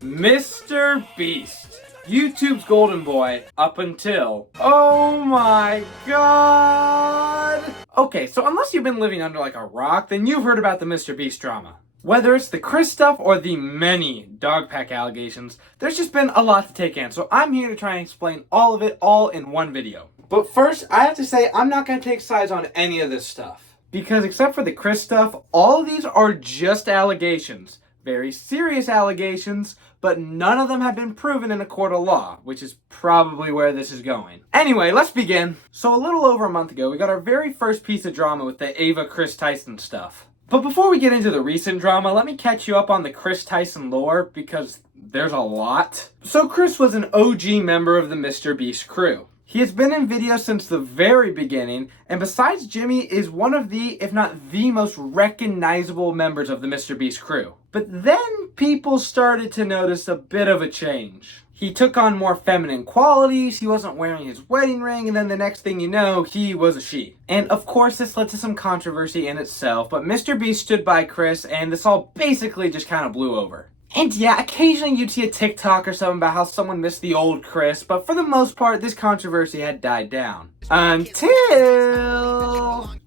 Mr. Beast, YouTube's golden boy up until, oh my god. Okay, so unless you've been living under like a rock, then you've heard about the Mr. Beast drama. Whether it's the Chris stuff or the many dog pack allegations, there's just been a lot to take in, so I'm here to try and explain all of it all in one video. But first, I have to say I'm not going to take sides on any of this stuff. Because except for the Chris stuff, all of these are just allegations. Very serious allegations, but none of them have been proven in a court of law, which is probably where this is going. Anyway, let's begin. So a little over a month ago, we got our very first piece of drama with the Ava Tyson stuff. But before we get into the recent drama, let me catch you up on the Chris Tyson lore, because there's a lot. So Chris was an OG member of the MrBeast crew. He has been in videos since the very beginning, and besides Jimmy, is one of the, if not the most recognizable members of the MrBeast crew. But then people started to notice a bit of a change. He took on more feminine qualities, he wasn't wearing his wedding ring, and then the next thing you know, he was a she. And of course this led to some controversy in itself, but MrBeast stood by Chris, and this all basically just kind of blew over. And yeah, occasionally you'd see a TikTok or something about how someone missed the old Chris, but for the most part, this controversy had died down. Until...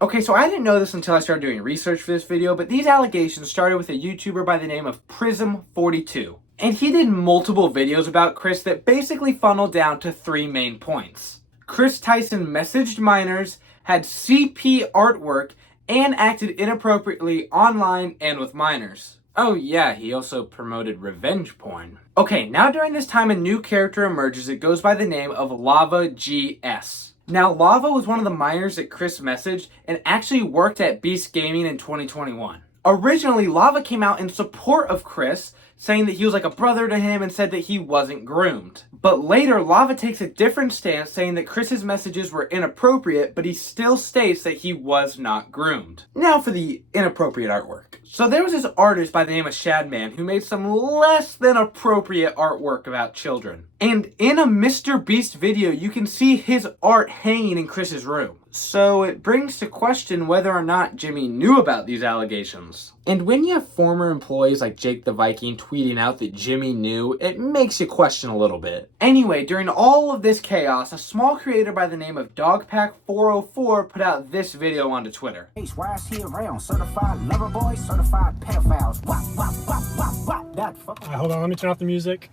Okay, so I didn't know this until I started doing research for this video, but these allegations started with a YouTuber by the name of Prism42. And he did multiple videos about Chris that basically funneled down to three main points. Chris Tyson messaged minors, had CP artwork, and acted inappropriately online and with minors. Oh yeah, he also promoted revenge porn. Okay, now during this time a new character emerges that goes by the name of Lava GS. Now Lava was one of the minors that Chris messaged and actually worked at Beast Gaming in 2021. Originally, Lava came out in support of Chris, saying that he was like a brother to him and said that he wasn't groomed. But later, Lava takes a different stance, saying that Chris's messages were inappropriate, but he still states that he was not groomed. Now for the inappropriate artwork. So there was this artist by the name of Shadman who made some less than appropriate artwork about children. And in a MrBeast video, you can see his art hanging in Chris's room. So it brings to question whether or not Jimmy knew about these allegations. And when you have former employees like Jake the Viking tweeting out that Jimmy knew, it makes you question a little bit. Anyway, during all of this chaos, a small creator by the name of Dogpack404 put out this video onto Twitter. Why is he around? Certified lover boy, certified pedophiles. Wop, wop, wop, wop, wop. That fuck. Hold on, let me turn off the music.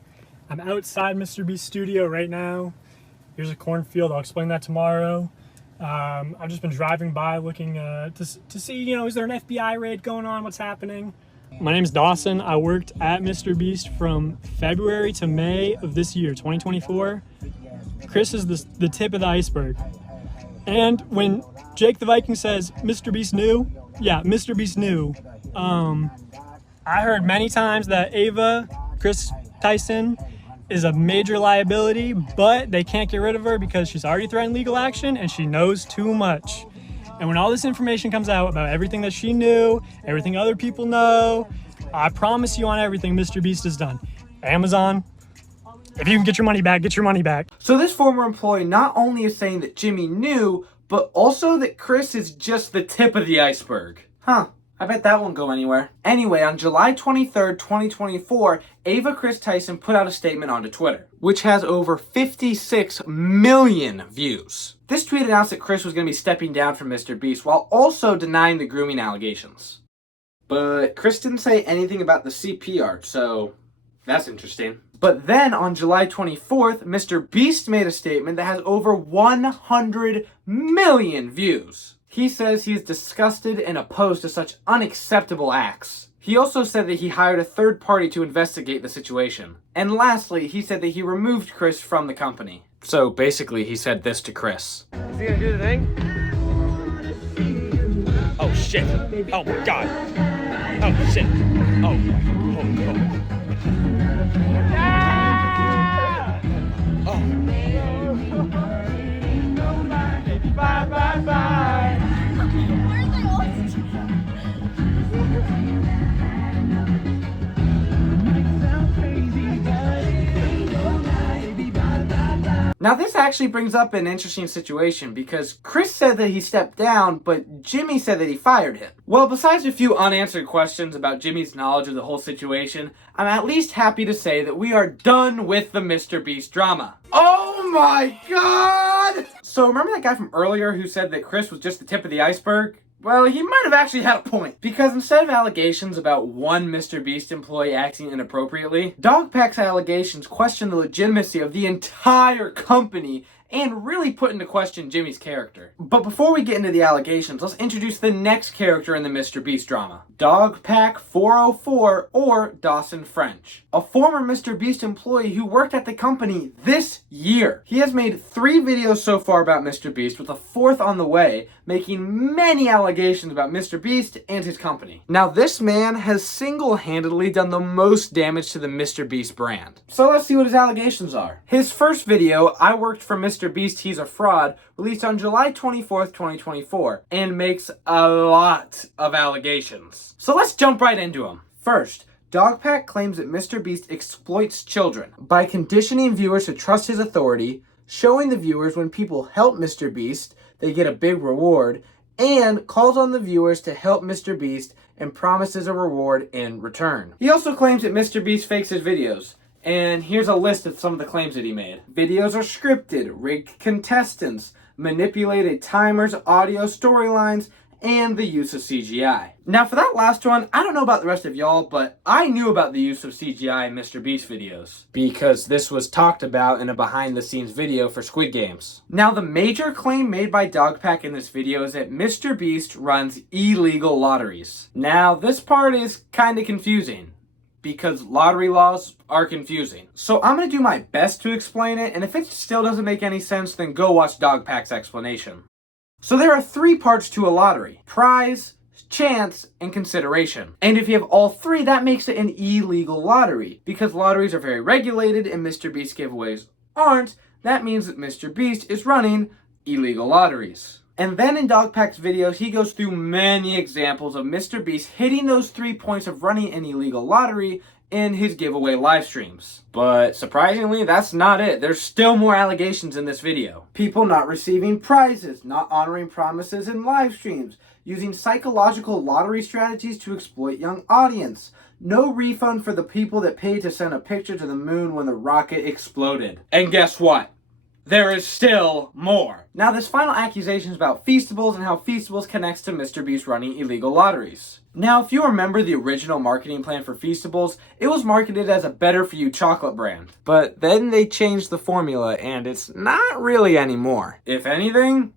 I'm outside MrBeast studio right now. Here's a cornfield. I'll explain that tomorrow. I've just been driving by looking to see, you know, is there an FBI raid going on? What's happening? My name's Dawson. I worked at MrBeast from February to May of this year, 2024. Chris is the tip of the iceberg. And when Jake the Viking says MrBeast knew, yeah, MrBeast knew. I heard many times that Ava, Chris Tyson, is a major liability, but they can't get rid of her because she's already threatened legal action and she knows too much. And when all this information comes out about everything that she knew, everything other people know, I promise you on everything MrBeast has done. Amazon, if you can get your money back, get your money back. So this former employee not only is saying that Jimmy knew, but also that Chris is just the tip of the iceberg. Huh. I bet that won't go anywhere. Anyway, on July 23rd, 2024, Ava Tyson put out a statement onto Twitter, which has over 56 million views. This tweet announced that Chris was going to be stepping down from MrBeast while also denying the grooming allegations. But Chris didn't say anything about the CP art, so that's interesting. But then on July 24th, MrBeast made a statement that has over 100 million views. He says he is disgusted and opposed to such unacceptable acts. He also said that he hired a third party to investigate the situation. And lastly, he said that he removed Chris from the company. So basically, he said this to Chris. Is he gonna do the thing? Oh shit. Oh my god. Oh shit. Oh. Oh. Bye bye bye. Now this actually brings up an interesting situation because Chris said that he stepped down, but Jimmy said that he fired him. Well, besides a few unanswered questions about Jimmy's knowledge of the whole situation, I'm at least happy to say that we are done with the MrBeast drama. Oh my god! So remember that guy from earlier who said that Chris was just the tip of the iceberg? Well, he might have actually had a point. Because instead of allegations about one MrBeast employee acting inappropriately, Dogpack's allegations question the legitimacy of the entire company and really put into question Jimmy's character. But before we get into the allegations, let's introduce the next character in the MrBeast drama. Dogpack 404, or Dawson French, a former MrBeast employee who worked at the company this year. He has made 3 videos so far about MrBeast, with a 4th on the way, making many allegations about MrBeast and his company. Now this man has single-handedly done the most damage to the MrBeast brand. So let's see what his allegations are. His first video, I worked for MrBeast, he's a fraud, released on July 24th, 2024, and makes a lot of allegations. So let's jump right into them. First, Dogpack claims that MrBeast exploits children by conditioning viewers to trust his authority, showing the viewers when people help MrBeast, they get a big reward, and calls on the viewers to help MrBeast and promises a reward in return. He also claims that MrBeast fakes his videos. And here's a list of some of the claims that he made. Videos are scripted, rigged contestants, manipulated timers, audio storylines, and the use of CGI. Now for that last one, I don't know about the rest of y'all, but I knew about the use of CGI in MrBeast videos, because this was talked about in a behind the scenes video for Squid Games. Now the major claim made by Dogpack in this video is that MrBeast runs illegal lotteries. Now this part is kinda confusing, because lottery laws are confusing. So I'm going to do my best to explain it, and if it still doesn't make any sense, then go watch Dogpack's explanation. So there are 3 parts to a lottery: prize, chance, and consideration. And if you have all 3, that makes it an illegal lottery. Because lotteries are very regulated and MrBeast giveaways aren't, that means that MrBeast is running illegal lotteries. And then in Dogpack's videos, he goes through many examples of MrBeast hitting those 3 points of running an illegal lottery in his giveaway live streams. But surprisingly, that's not it. There's still more allegations in this video. People not receiving prizes, not honoring promises in live streams, using psychological lottery strategies to exploit young audience, no refund for the people that paid to send a picture to the moon when the rocket exploded. And guess what? There is still more. Now this final accusation is about Feastables and how Feastables connects to MrBeast running illegal lotteries. Now if you remember the original marketing plan for Feastables, it was marketed as a better for you chocolate brand. But then they changed the formula and it's not really anymore. If anything,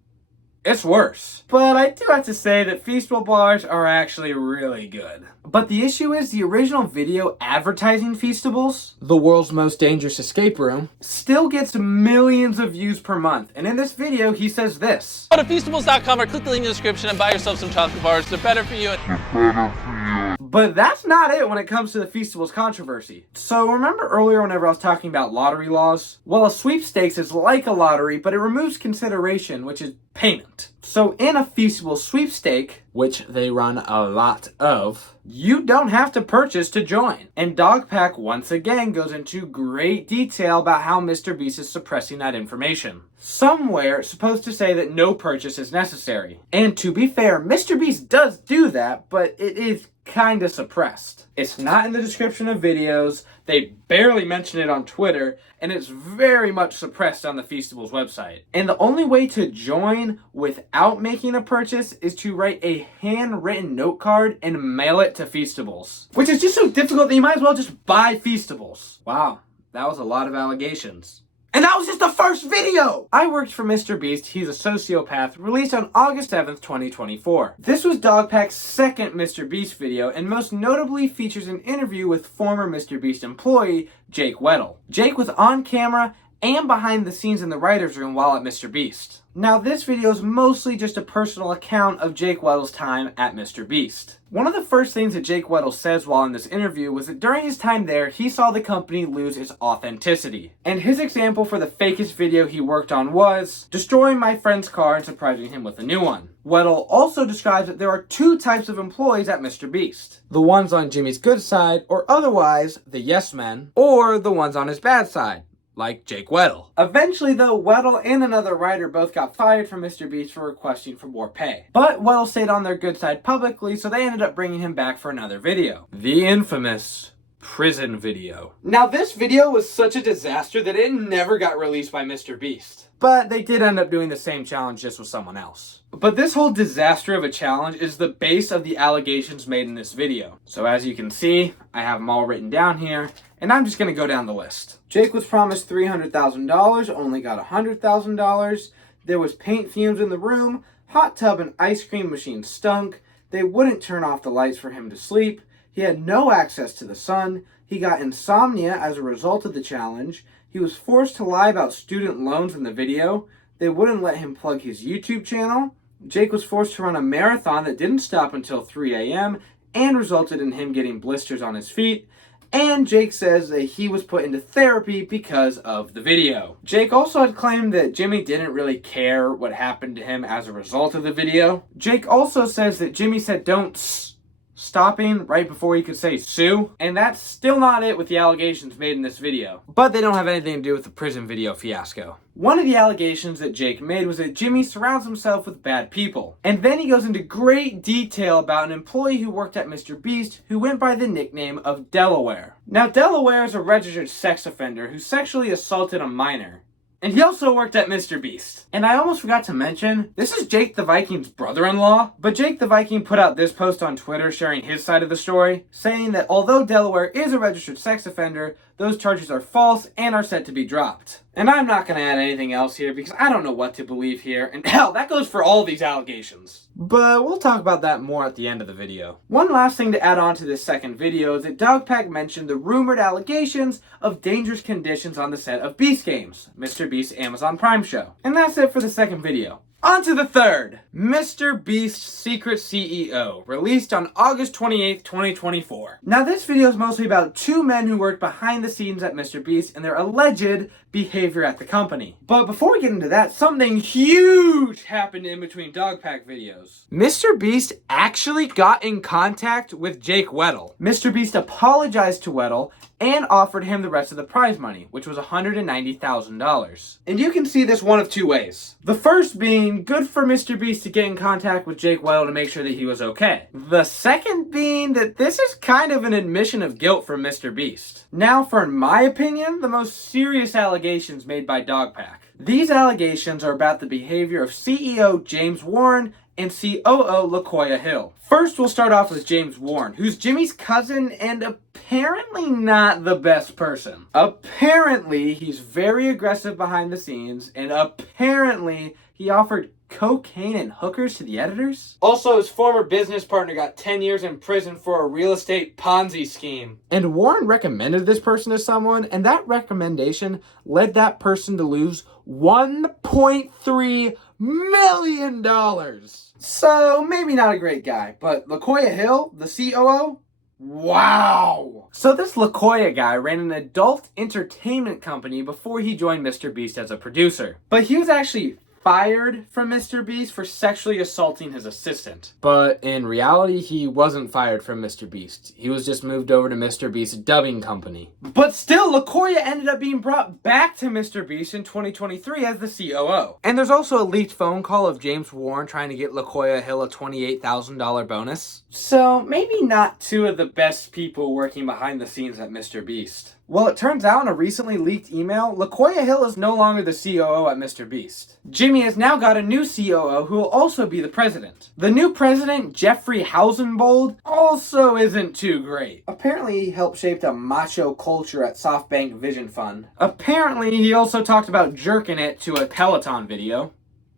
it's worse. But I do have to say that Feastable bars are actually really good. But the issue is the original video advertising Feastables, the world's most dangerous escape room, still gets millions of views per month. And in this video, he says this: Go to Feastables.com or click the link in the description and buy yourself some chocolate bars. They're better for you. But that's not it when it comes to the Feastables controversy. So remember earlier whenever I was talking about lottery laws? Well, a sweepstakes is like a lottery, but it removes consideration, which is payment. So in a Feastables sweepstake, which they run a lot of, you don't have to purchase to join. And Dogpack once again goes into great detail about how MrBeast is suppressing that information. Somewhere it's supposed to say that no purchase is necessary. And to be fair, MrBeast does do that, but it is kinda suppressed. It's not in the description of videos, they barely mention it on Twitter, and it's very much suppressed on the Feastables website. And the only way to join without making a purchase is to write a handwritten note card and mail it to Feastables. Which is just so difficult that you might as well just buy Feastables. Wow, that was a lot of allegations. And that was just the first video! I worked for MrBeast, he's a sociopath, released on August 7th, 2024. This was Dogpack's second MrBeast video, and most notably features an interview with former MrBeast employee, Jake Weddle. Jake was on camera and behind the scenes in the writer's room while at MrBeast. Now this video is mostly just a personal account of Jake Weddle's time at MrBeast. One of the first things that Jake Weddle says while in this interview was that during his time there, he saw the company lose its authenticity. And his example for the fakest video he worked on was destroying my friend's car and surprising him with a new one. Weddle also describes that there are 2 types of employees at MrBeast. The ones on Jimmy's good side, or otherwise, the yes men, or the ones on his bad side, like Jake Weddle. Eventually, though, Weddle and another writer both got fired from MrBeast for requesting for more pay. But Weddle stayed on their good side publicly, so they ended up bringing him back for another video. The infamous prison video. Now, this video was such a disaster that it never got released by MrBeast. But they did end up doing the same challenge just with someone else. But this whole disaster of a challenge is the base of the allegations made in this video. So as you can see, I have them all written down here, and I'm just going to go down the list. Jake was promised $300,000, only got $100,000. There was paint fumes in the room, hot tub and ice cream machine stunk. They wouldn't turn off the lights for him to sleep. He had no access to the sun. He got insomnia as a result of the challenge. He was forced to lie about student loans in the video. They wouldn't let him plug his YouTube channel. Jake was forced to run a marathon that didn't stop until 3 a.m. and resulted in him getting blisters on his feet. And Jake says that he was put into therapy because of the video. Jake also had claimed that Jimmy didn't really care what happened to him as a result of the video. Jake also says that Jimmy said don't stopping right before he could say sue, and that's still not it with the allegations made in this video. But they don't have anything to do with the prison video fiasco. One of the allegations that Jake made was that Jimmy surrounds himself with bad people. And then he goes into great detail about an employee who worked at MrBeast who went by the nickname of Delaware. Now, Delaware is a registered sex offender who sexually assaulted a minor. And he also worked at MrBeast. And I almost forgot to mention, this is Jake the Viking's brother-in-law. But Jake the Viking put out this post on Twitter sharing his side of the story, saying that although Delaware is a registered sex offender, those charges are false and are set to be dropped. And I'm not going to add anything else here because I don't know what to believe here. And hell, that goes for all these allegations. But we'll talk about that more at the end of the video. One last thing to add on to this second video is that Dogpack mentioned the rumored allegations of dangerous conditions on the set of Beast Games, MrBeast's Amazon Prime show. And that's it for the second video. On to the third, MrBeast's Secret CEO, released on August 28th, 2024. Now this video is mostly about two men who worked behind the scenes at MrBeast and their alleged behavior at the company. But before we get into that, something huge happened in between Dogpack videos. MrBeast actually got in contact with Jake Weddle. MrBeast apologized to Weddle and offered him the rest of the prize money, which was $190,000. And you can see this one of two ways. The first being good for MrBeast to get in contact with Jake Weddle to make sure that he was okay. The second being that this is kind of an admission of guilt from MrBeast. Now, for in my opinion, the most serious allegations made by Dogpack. These allegations are about the behavior of CEO James Warren and COO LaKoya Hill. First, we'll start off with James Warren, who's Jimmy's cousin and apparently not the best person. Apparently, he's very aggressive behind the scenes, and apparently, he offered cocaine and hookers to the editors. Also, his former business partner got 10 years in prison for a real estate Ponzi scheme. And Warren recommended this person to someone, and that recommendation led that person to lose $1.3 million. So, maybe not a great guy, but LaKoya Hill, the COO? Wow! So this LaKoya guy ran an adult entertainment company before he joined MrBeast as a producer. But he was actually fired from MrBeast for sexually assaulting his assistant. But in reality, he wasn't fired from MrBeast. He was just moved over to MrBeast's dubbing company. But still, LaKoya ended up being brought back to MrBeast in 2023 as the COO. And there's also a leaked phone call of James Warren trying to get LaKoya Hill a $28,000 bonus. So maybe not two of the best people working behind the scenes at MrBeast. Well, it turns out in a recently leaked email, LaKoya Hill is no longer the COO at MrBeast. Jimmy has now got a new COO who will also be the president. The new president, Jeffrey Hausenbold, also isn't too great. Apparently, he helped shape the macho culture at SoftBank Vision Fund. Apparently, he also talked about jerking it to a Peloton video.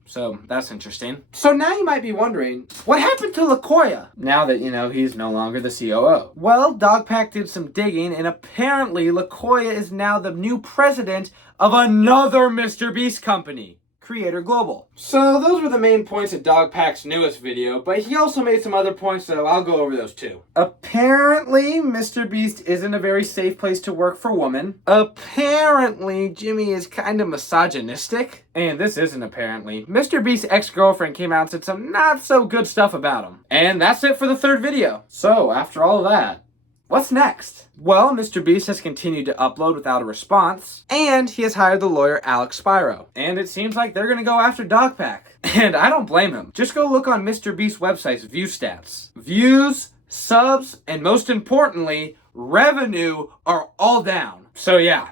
So, that's interesting. So now you might be wondering, what happened to LaKoya? Now that, he's no longer the COO. Well, Dogpack did some digging, and apparently LaKoya is now the new president of another MrBeast company, Creator Global. So those were the main points of Dogpack's newest video, but he also made some other points, so I'll go over those too. Apparently, MrBeast isn't a very safe place to work for women. Apparently, Jimmy is kind of misogynistic. And this isn't apparently. MrBeast's ex-girlfriend came out and said some not so good stuff about him. And that's it for the third video. So, after all of that, What's next? Well, MrBeast has continued to upload without a response, and he has hired the lawyer Alex Spiro. And it seems like they're gonna go after Dogpack. And I don't blame him. Just go look on MrBeast's website's view stats. Views, subs, and most importantly, revenue are all down. So yeah,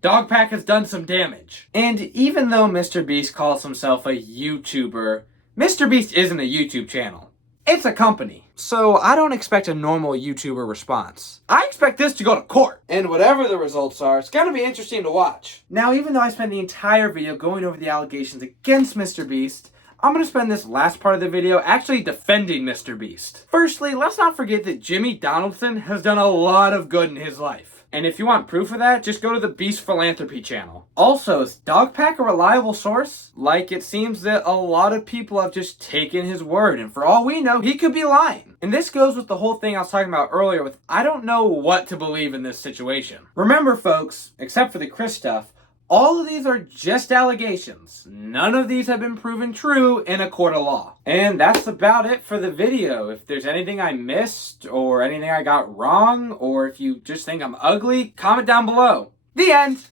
Dogpack has done some damage. And even though MrBeast calls himself a YouTuber, MrBeast isn't a YouTube channel. It's a company. So I don't expect a normal YouTuber response. I expect this to go to court. And whatever the results are, it's gonna be interesting to watch. Now, even though I spent the entire video going over the allegations against MrBeast, I'm gonna spend this last part of the video actually defending MrBeast. Firstly, let's not forget that Jimmy Donaldson has done a lot of good in his life. And if you want proof of that, just go to the Beast Philanthropy channel. Also, is Dogpack a reliable source? Like, it seems that a lot of people have just taken his word, and for all we know, he could be lying. And this goes with the whole thing I was talking about earlier with I don't know what to believe in this situation. Remember, folks, except for the Chris stuff, all of these are just allegations. None of these have been proven true in a court of law. And that's about it for the video. If there's anything I missed, or anything I got wrong, or if you just think I'm ugly, comment down below. The end!